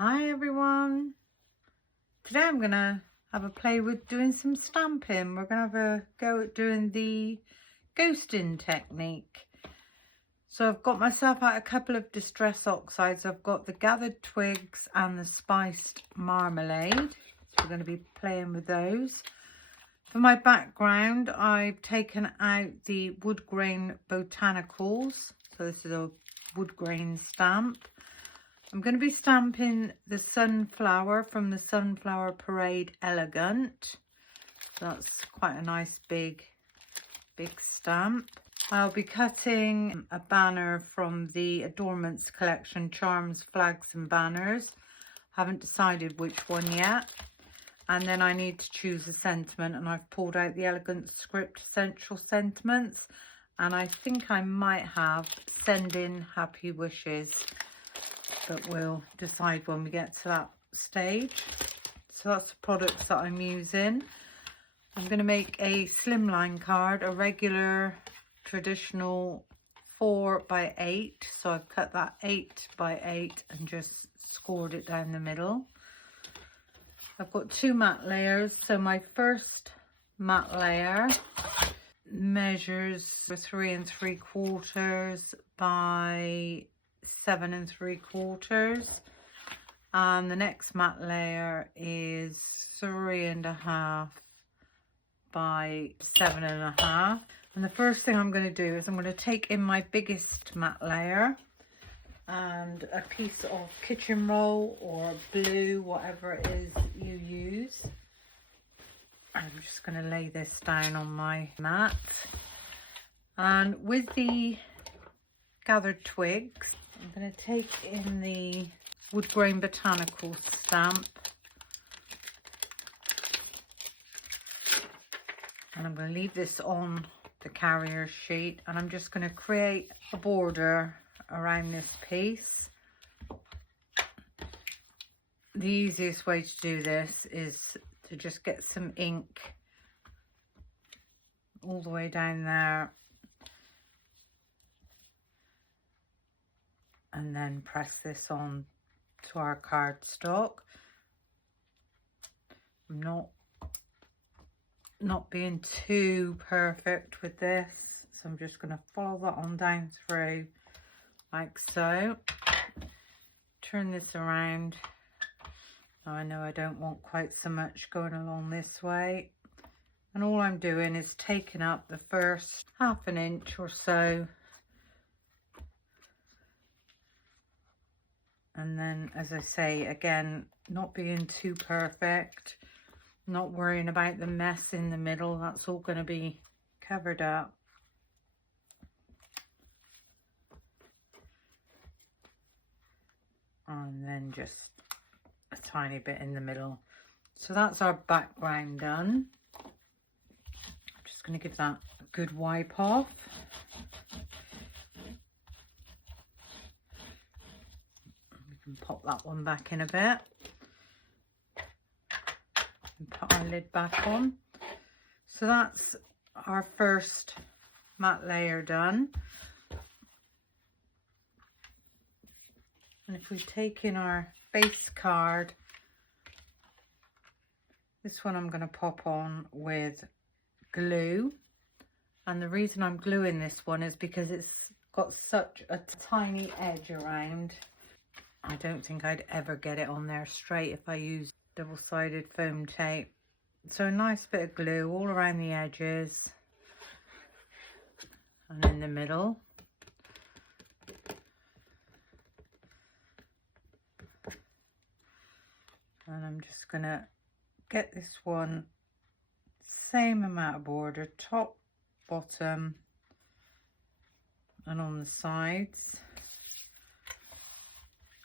Hi everyone, today I'm gonna have a play with doing some stamping. We're gonna have a go at doing the ghosting technique. So I've got myself out a couple of distress oxides. I've got the gathered twigs and the spiced marmalade. So we're going to be playing with those. For my background, I've taken out the Woodgrain botanicals. So this is a Woodgrain stamp. I'm going to be stamping the sunflower from the Sunflower Parade Elegant. That's quite a nice big stamp. I'll be cutting a banner from the Adornments collection, Charms, Flags and Banners. Haven't decided which one yet. And then I need to choose a sentiment, and I've pulled out the Elegance Script Essential Sentiments. And I think I might have Send in Happy Wishes, but we'll decide when we get to that stage. So that's the products that I'm using. I'm going to make a slimline card, a regular traditional 4x8. So I've cut that 8x8 and just scored it down the middle. I've got two matte layers. So my first matte layer measures 3 3/4 by 7 3/4, and the next matte layer is 3.5 by 7.5. And the first thing I'm going to do is I'm going to take in my biggest matte layer and a piece of kitchen roll or blue, whatever it is you use. I'm just going to lay this down on my mat, and with the gathered twigs I'm going to take in the Woodgrain Botanical stamp, and I'm going to leave this on the carrier sheet, and I'm just going to create a border around this piece. The easiest way to do this is to just get some ink all the way down there and then press this on to our cardstock. I'm not being too perfect with this, so I'm just going to follow that on down through like so. Turn this around. Now I know I don't want quite so much going along this way, and all I'm doing is taking up the first 1/2 inch or so, and then, as I say, again, not being too perfect, not worrying about the mess in the middle. That's all going to be covered up. And then just a tiny bit in the middle. So that's our background done. I'm just going to give that a good wipe off. We can pop that one back in a bit and put our lid back on. So that's our first matte layer done. And if we take in our base card, this one I'm going to pop on with glue. And the reason I'm gluing this one is because it's got such a tiny edge around. I don't think I'd ever get it on there straight if I use double-sided foam tape. So a nice bit of glue all around the edges and in the middle. And I'm just going to get this one same amount of border, top, bottom and on the sides.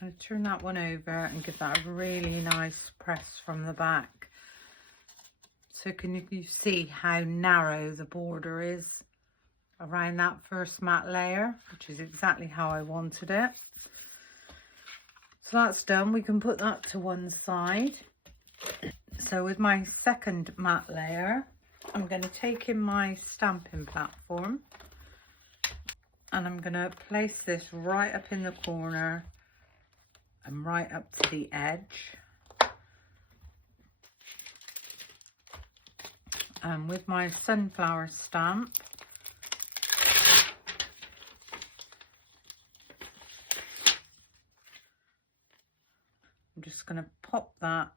I'm going to turn that one over and give that a really nice press from the back. So can you see how narrow the border is around that first matte layer, which is exactly how I wanted it. So that's done. We can put that to one side. So with my second matte layer, I'm going to take in my stamping platform and I'm going to place this right up in the corner and right up to the edge. And with my sunflower stamp, I'm just going to pop that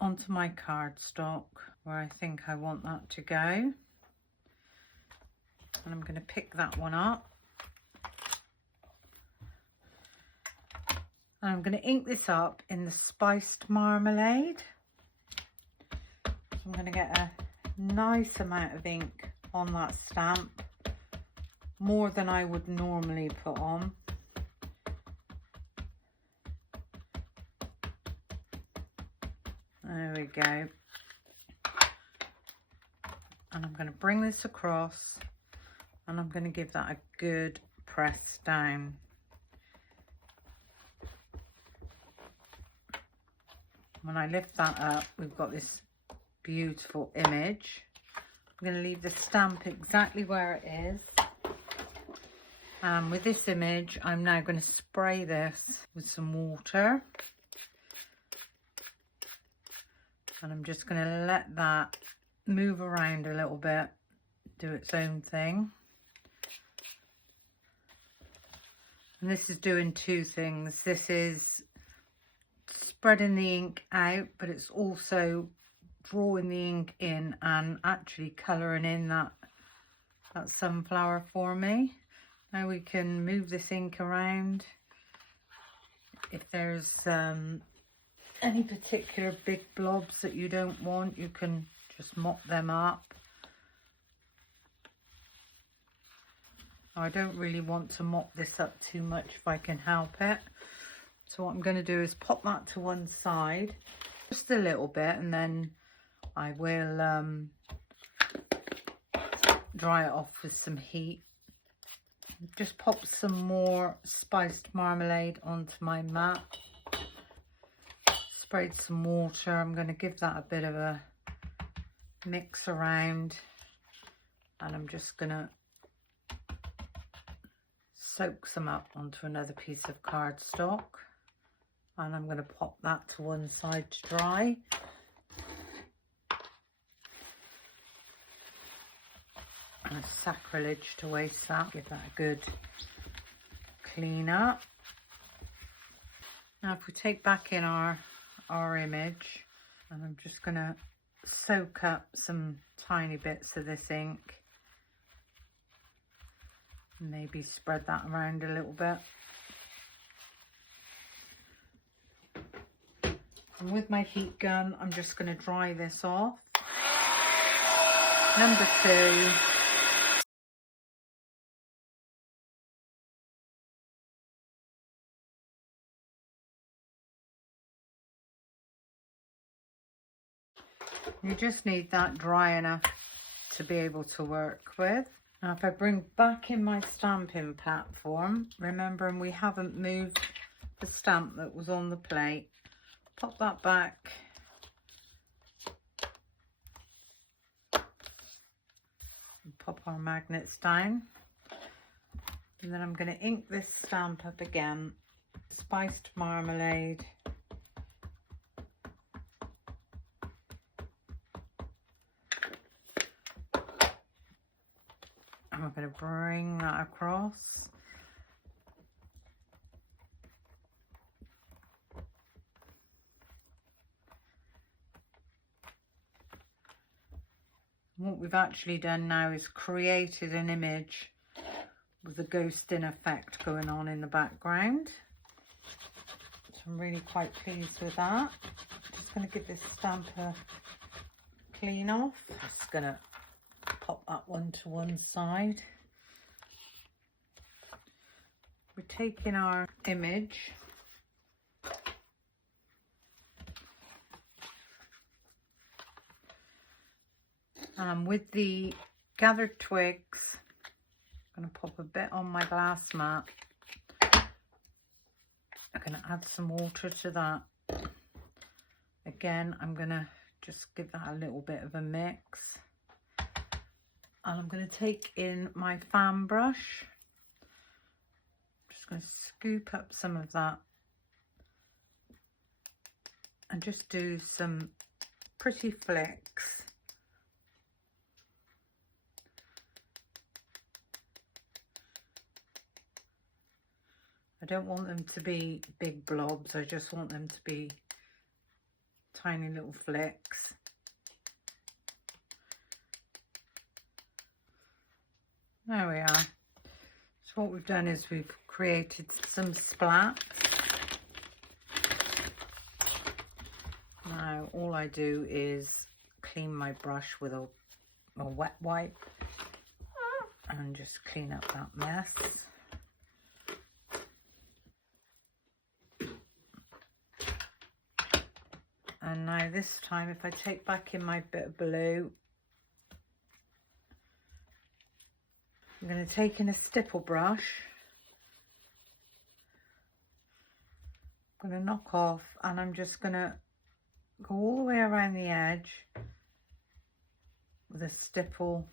onto my cardstock where I think I want that to go. And I'm going to pick that one up. And I'm going to ink this up in the spiced marmalade. So I'm going to get a nice amount of ink on that stamp, more than I would normally put on. There we go. And I'm going to bring this across and I'm going to give that a good press down. When I lift that up, we've got this beautiful image. I'm going to leave the stamp exactly where it is. And with this image, I'm now going to spray this with some water. And I'm just going to let that move around a little bit, do its own thing. And this is doing two things. This is spreading the ink out, but it's also drawing the ink in and actually colouring in that sunflower for me. Now we can move this ink around. If there's any particular big blobs that you don't want, you can just mop them up. I don't really want to mop this up too much if I can help it. So what I'm going to do is pop that to one side, just a little bit, and then I will dry it off with some heat. Just pop some more spiced marmalade onto my mat. Sprayed some water. I'm going to give that a bit of a mix around, and I'm just going to soak some up onto another piece of cardstock, and I'm going to pop that to one side to dry. And it's sacrilege to waste that. Give that a good clean up. Now if we take back in our image, and I'm just going to soak up some tiny bits of this ink, maybe spread that around a little bit. And with my heat gun, I'm just going to dry this off. Number 2. You just need that dry enough to be able to work with. Now if I bring back in my stamping platform, remembering we haven't moved the stamp that was on the plate, pop that back. And pop our magnets down. And then I'm going to ink this stamp up again. Spiced marmalade. I'm going to bring that across. What we've actually done now is created an image with the ghosting effect going on in the background. So I'm really quite pleased with that. Just going to give this stamp a clean off. Just going to pop that one to one side. We're taking our image with the gathered twigs. I'm going to pop a bit on my glass mat. I'm going to add some water to that. Again, I'm going to just give that a little bit of a mix. And I'm going to take in my fan brush going to scoop up some of that and just do some pretty flicks. I don't want them to be big blobs, I just want them to be tiny little flicks. There we are. So what we've done is we've created some splats. Now all I do is clean my brush with a wet wipe and just clean up that mess. And now this time, if I take back in my bit of blue, I'm going to take in a stipple brush. I'm going to knock off, and I'm just going to go all the way around the edge with a stipple.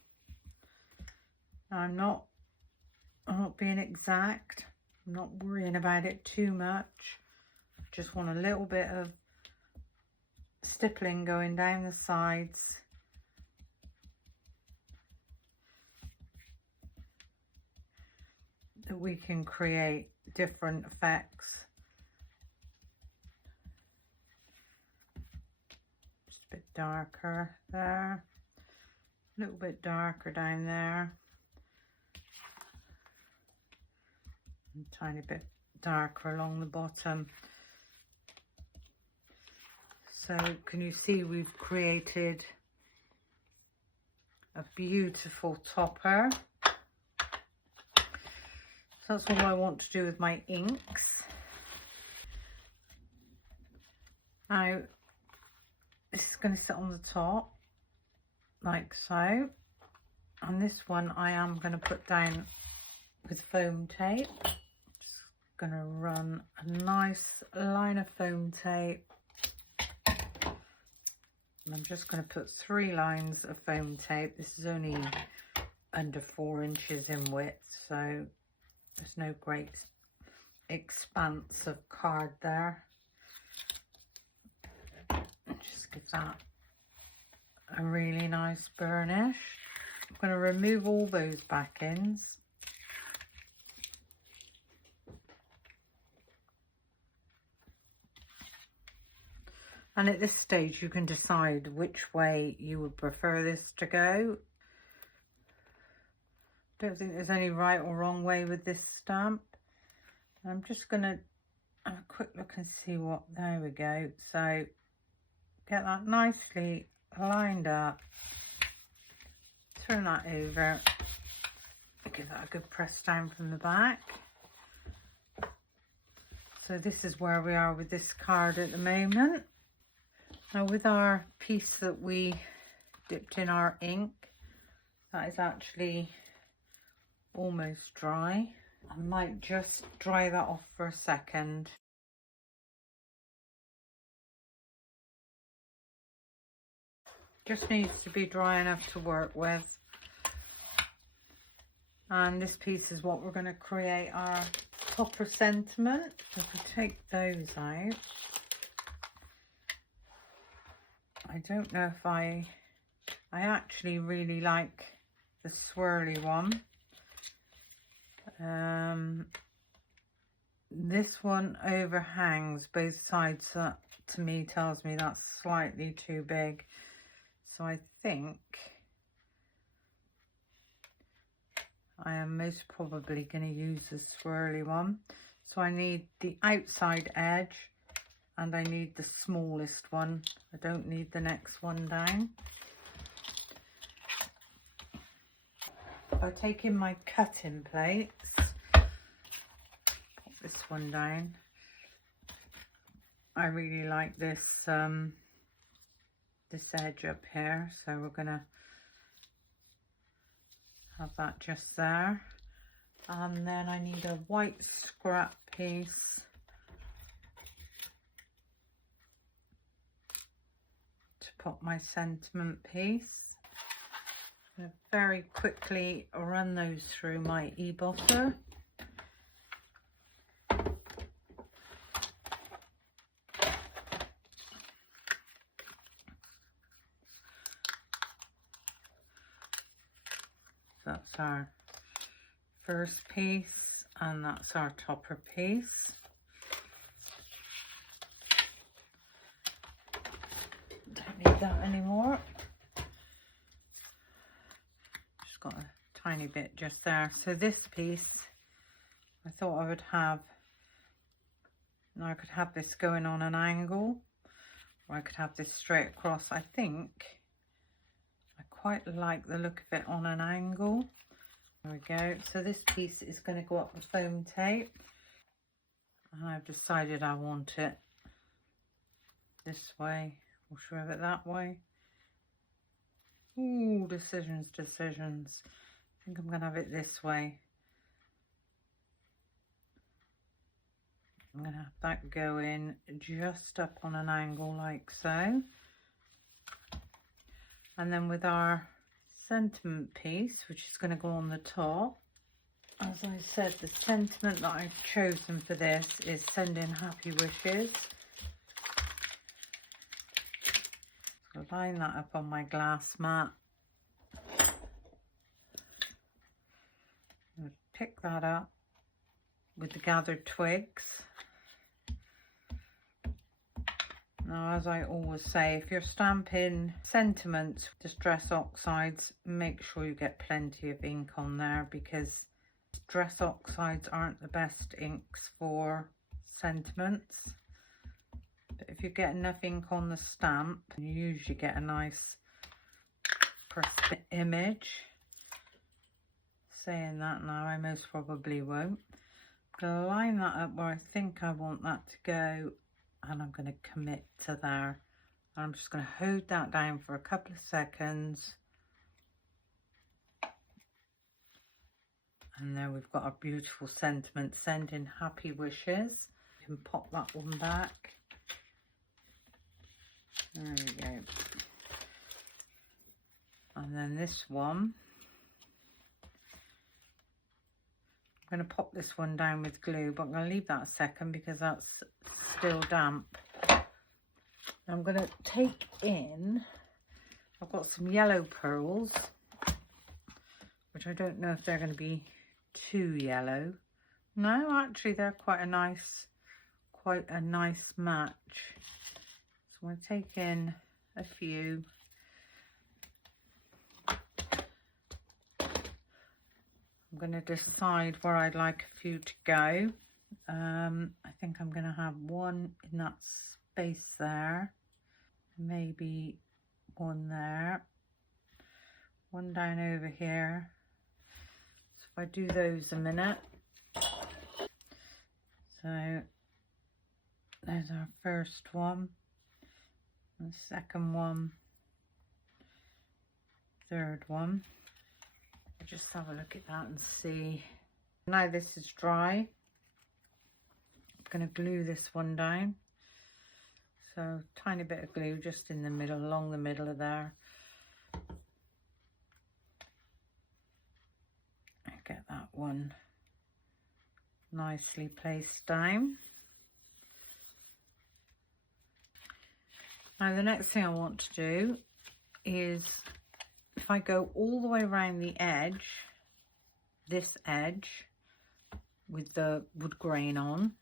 Now I'm not being exact. I'm not worrying about it too much. I just want a little bit of stippling going down the sides. That we can create different effects. Just a bit darker there, a little bit darker down there, and a tiny bit darker along the bottom. So can you see we've created a beautiful topper. So that's all I want to do with my inks. Now this is going to sit on the top like so, and this one I am going to put down with foam tape. Just going to run a nice line of foam tape. And I'm just going to put 3 lines of foam tape. This is only under 4 inches in width, so there's no great expanse of card there. Just give that a really nice burnish. I'm going to remove all those back ends. And at this stage you can decide which way you would prefer this to go. Don't think there's any right or wrong way with this stamp. I'm just going to have a quick look and see what, there we go. So get that nicely lined up, turn that over, give that a good press down from the back. So this is where we are with this card at the moment. Now with our piece that we dipped in our ink, that is actually almost dry. I might just dry that off for a second. Just needs to be dry enough to work with. And this piece is what we're going to create our topper sentiment. If we take those out, I don't know if I actually really like the swirly one. This one overhangs both sides, so that to me tells me that's slightly too big. So I think I am most probably going to use the swirly one. So I need the outside edge and I need the smallest one. I don't need the next one down. If I take in my cutting plates, pop this one down. I really like this this edge up here, so we're gonna have that just there. And then I need a white scrap piece to put my sentiment piece. I'm going to very quickly run those through my e-botter. our first piece, and that's our topper piece. Don't need that anymore. Just got a tiny bit just there. So this piece, I thought I would have, now I could have this going on an angle, or I could have this straight across. I think I quite like the look of it on an angle. There we go. So this piece is going to go up with foam tape, and I've decided I want it this way, or should I have it that way? Ooh, decisions. I think I'm going to have it this way. I'm going to have that go in just up on an angle like so. And then with our sentiment piece, which is going to go on the top, as I said, the sentiment that I've chosen for this is sending happy wishes. So line that up on my glass mat. I'm going to pick that up with the gathered twigs. Now, as I always say, if you're stamping sentiments, distress oxides, make sure you get plenty of ink on there, because distress oxides aren't the best inks for sentiments. But if you get enough ink on the stamp, you usually get a nice crisp image. Saying that now, I most probably won't. I'm going to line that up where I think I want that to go, and I'm going to commit to there. And I'm just going to hold that down for a couple of seconds. And there we've got our beautiful sentiment, sending happy wishes. You can pop that one back. There we go. And then this one, I'm going to pop this one down with glue, but I'm going to leave that a second because that's still damp. I'm going to take in, I've got some yellow pearls, which I don't know if they're going to be too yellow. No, actually they're quite a nice match. So I'm going to take in a few. I'm going to decide where I'd like a few to go. I think I'm going to have one in that space there, maybe one there, one down over here. So if I do those a minute. So there's our first one, the second one, third one. Just have a look at that and see. Now this is dry, I'm going to glue this one down. So tiny bit of glue just in the middle, along the middle of there. Get that one nicely placed down. Now the next thing I want to do is, if I go all the way around the edge, this edge with the wood grain on,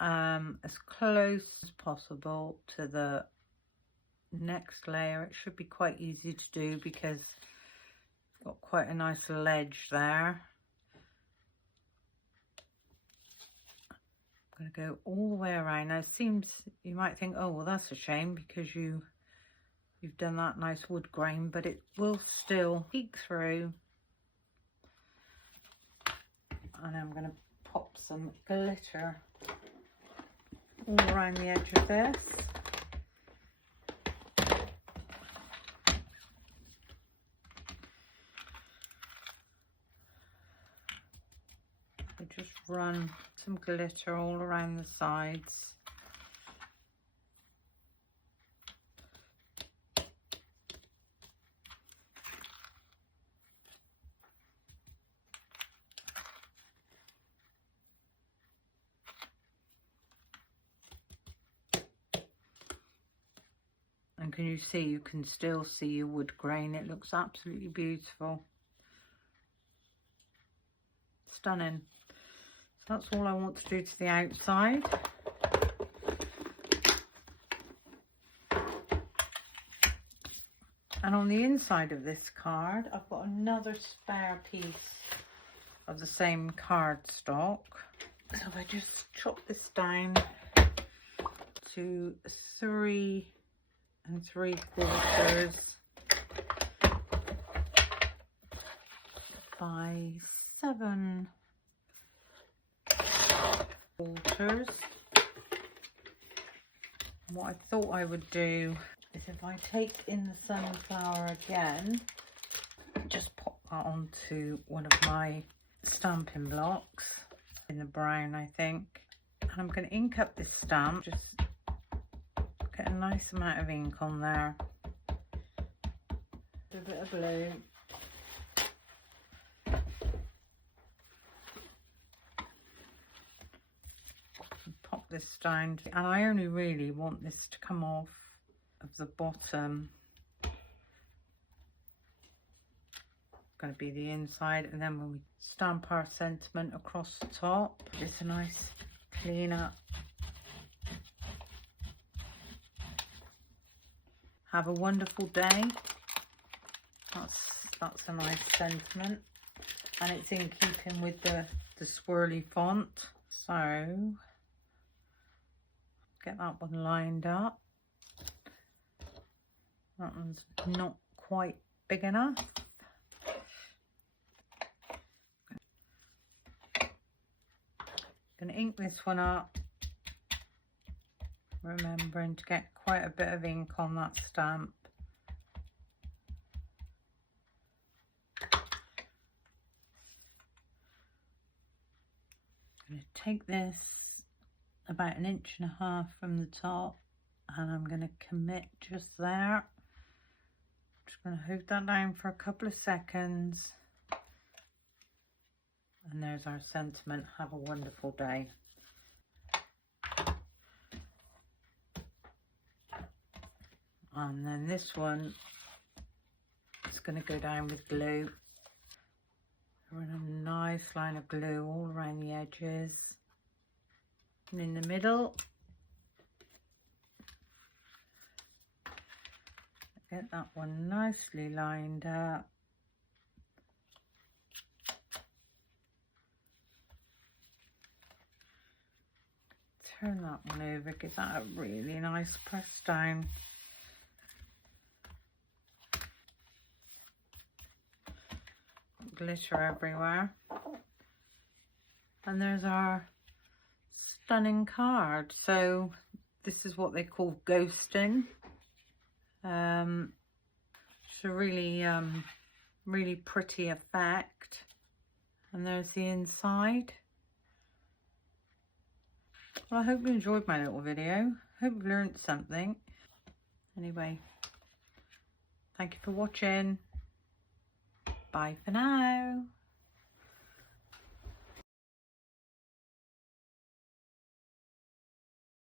as close as possible to the next layer, it should be quite easy to do because it's got quite a nice ledge there. I'm going to go all the way around. Now it seems, you might think, oh well, that's a shame because you've done that nice wood grain, but it will still peek through. And I'm going to pop some glitter all around the edge of this. I just run some glitter all around the sides. And can you see, you can still see your wood grain. It looks absolutely beautiful. stunning. So that's all I want to do to the outside. And on the inside of this card, I've got another spare piece of the same cardstock. So if I just chop this down to 3 3/4 by 7/4. What I thought I would do is if I take in the sunflower again, just pop that onto one of my stamping blocks in the brown, I think. And I'm going to ink up this stamp, just get a nice amount of ink on there. A bit of blue. And pop this down. And I only really want this to come off of the bottom. Going to be the inside, and then when we stamp our sentiment across the top, just a nice clean up. Have a wonderful day. That's a nice sentiment, and it's in keeping with the swirly font. So get that one lined up. That one's not quite big enough. Going to ink this one up, remembering to get quite a bit of ink on that stamp. I'm going to take this about 1.5 inches from the top, and I'm going to commit just there. Just going to hold that down for a couple of seconds. And there's our sentiment. Have a wonderful day. And then this one is going to go down with glue. Run a nice line of glue all around the edges. And in the middle, get that one nicely lined up. Turn that one over, give that a really nice press down. Glitter everywhere. And there's our stunning card. So this is what they call ghosting. It's a really really pretty effect. And there's the inside. Well, I hope you enjoyed my little video. Hope you learned something. Anyway, thank you for watching. Bye for now.